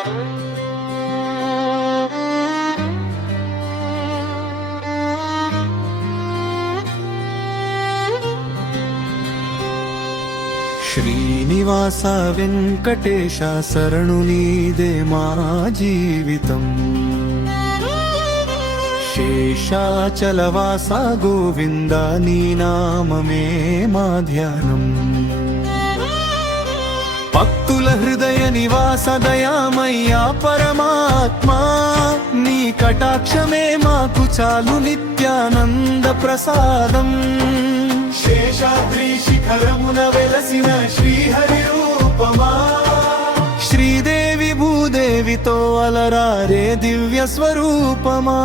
శ్రీనివాస వెంకటేశ శరణు నీదే మా జీవితం. శేషాచలవాస గోవింద నీ నామమే మా ధ్యానం. భక్తుల హృదయ నివాస దయామయ్యా పరమాత్మా, నీ కటాక్షమే మాకు చాలు నిత్యానంద ప్రసాదం. శేషాద్రి శిఖరమున వెలసిన శ్రీహరి రూపమా, శ్రీదేవి భూదేవితో అలరారే దివ్య స్వరూపమా.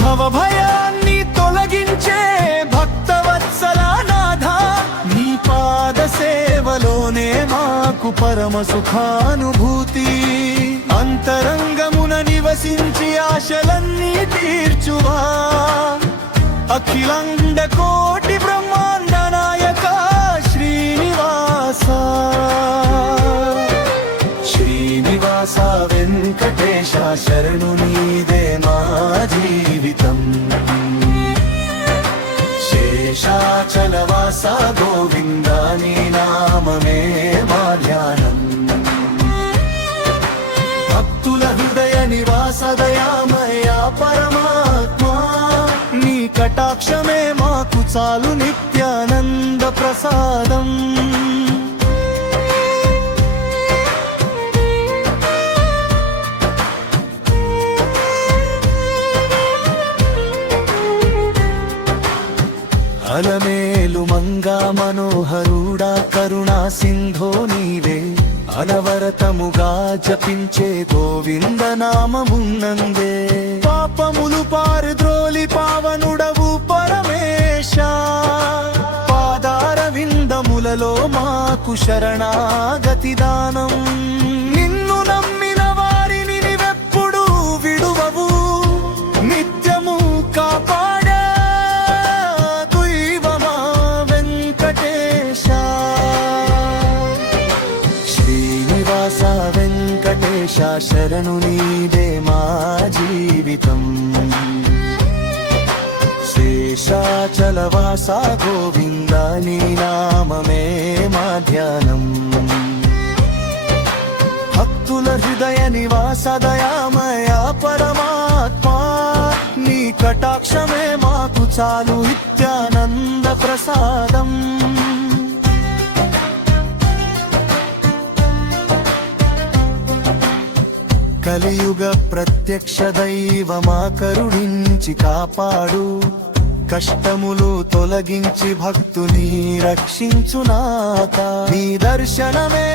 భవభయాన్ని తొలగించే భక్తవత్సల నాథ, నీ పాద సేవలోనే మాకు పరమ సుఖానుభూతి. అంతరంగమున నివసించి ఆశలన్నీ తీర్చువా, అఖిలాండ కోటి బ్రహ్మాండ నాయక శ్రీనివాస. శ్రీనివాస వెంకటేశ శరణు నీదే మా జీవితం. శేషాచలవాస గోవింద నీ నామమే మా ధ్యానం. భక్తుల హృదయ నివాస దయామయ పరమాత్మా, నీ కటాక్షమే మాకు చాలు నిత్యానంద ప్రసాదం. అలమేలు మంగా మనోహరుడా కరుణా సింధో నీవే, అనవరతముగా జపించే గోవింద నామమున్నందే. పాపములు పారద్రోలి పావనుడవు పరమేశ, పాదార విందములలో మాకు శరణాగతి దానం. నిన్ను నమ్మిన వారిని నీవెప్పుడు విడువవు, నిత్యము కాపాడే దైవమా వెంకటేశ. శ్రీనివాస వెంకటేశ శరణు నీదే మా జీవితం. శేషాచలవాస గోవింద నీ నామమే మా ధ్యానం. భక్తుల హృదయ నివాస దయామయ పరమాత్మా, నీ కటాక్షమే మాకు చాలు నిత్యానంద ప్రసాదం. కలియుగ ప్రత్యక్ష దైవమా కరుణించి కాపాడు, కష్టములు తొలగించి భక్తుని రక్షించునాథ. నీ దర్శనమే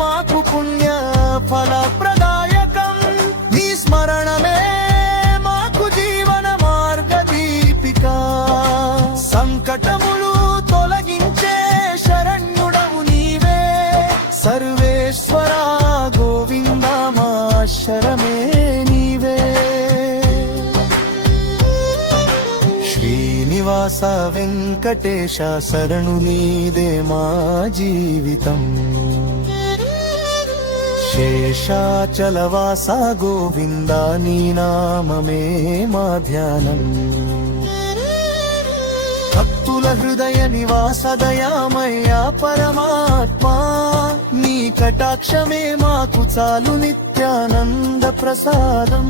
మాకు పుణ్య ఫలప్రదాయకం, నీ స్మరణమే మాకు జీవన మార్గ దీపిక. సంకటములు తొలగించే శరణ్యుడవు నీవే, సర్వేశ్వర గోవింద మా శరణమే నీవే. శ్రీనివాస వెంకటేశ శరణు నీదే మా జీవితం. శేషాచలవాస గోవింద నీ నామమే మా ధ్యానం. భక్తుల హృదయ నివాస దయామయ పరమాత్మా, నీ కటాక్షమే మాకు చాలు నిత్యానంద ప్రసాదం.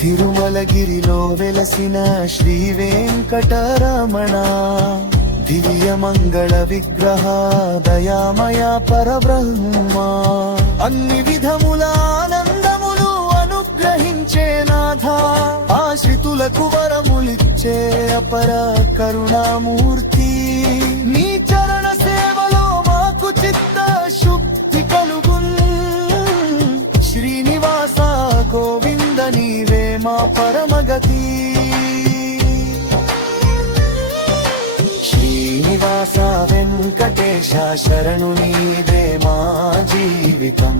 తిరుమలగిరిలో వెలసిన శ్రీ వెంకటరమణ, దివ్య మంగళ విగ్రహ దయామయ పరబ్రహ్మ. అన్ని విధముల ఆనందములు అనుగ్రహించే నాథ, ఆశ్రితులకు వరములిచ్చే అపర కరుణామూర్తి. నీ చరణ సేవలో మాకు చిత్త శుద్ధి కలుగున్. శ్రీనివాస గోవింద నీవే మా పరమగతి. శ్రీనివాస వెంకటేశ శరణు నీదే మా జీవితం.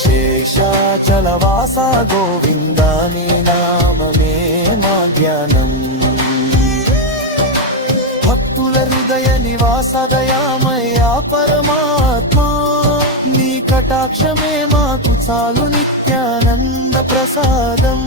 శేషాచలవాస గోవింద నీ నామమే మా ధ్యానం. సదయామయ్యా పరమాత్మా నీ కటాక్షమే మాకు చాలు నిత్యానంద ప్రసాదం